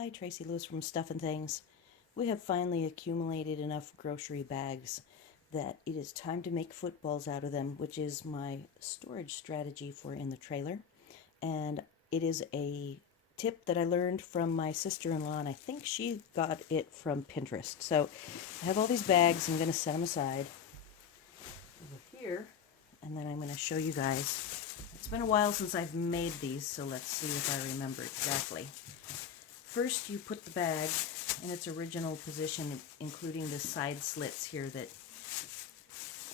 Hi, Tracy Lewis from Stuff and Things. We have finally accumulated enough grocery bags that it is time to make footballs out of them, which is my storage strategy for in the trailer. And it is a tip that I learned from my sister-in-law, and I think she got it from Pinterest. So I have all these bags. I'm going to set them aside over here, and then I'm going to show you guys. It's been a while since I've made these, so let's see if I remember exactly. First, you put the bag in its original position, including the side slits here that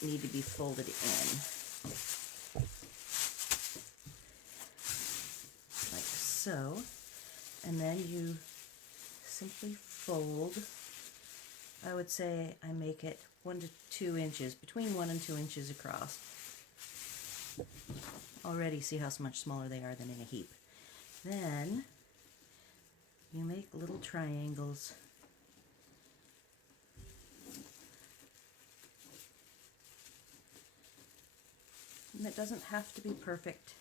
need to be folded in. Like so. And then you simply fold. I would say I make it 1 to 2 inches, between 1 and 2 inches across. Already see how much smaller they are than in a heap. Then you make little triangles. And it doesn't have to be perfect.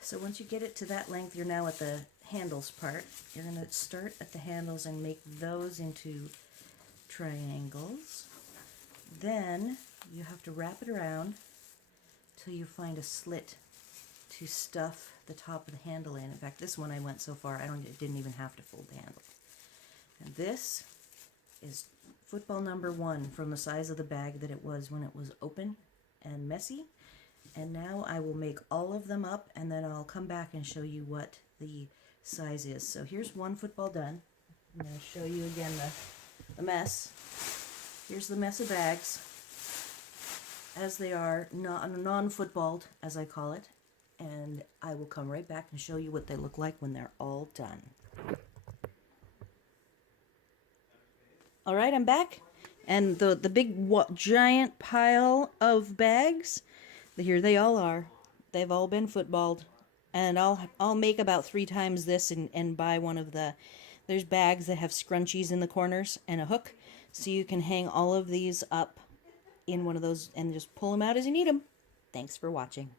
So once you get it to that length, you're now at the handles part. You're going to start at the handles and make those into triangles. Then you have to wrap it around till you find a slit to stuff the top of the handle in. In fact, this one I went so far I didn't even have to fold the handle. And this is football number 1 from the size of the bag that it was when it was open and messy. And now I will make all of them up, and then I'll come back and show you what the size is. So here's one football done. I'm going to show you again the mess. Here's the mess of bags as they are, non-footballed, as I call it. And I will come right back and show you what they look like when they're all done. All right, I'm back. And the big giant pile of bags, here they all are. They've all been footballed. And I'll make about 3 times this and buy one of there's bags that have scrunchies in the corners and a hook. So you can hang all of these up in one of those and just pull them out as you need them. Thanks for watching.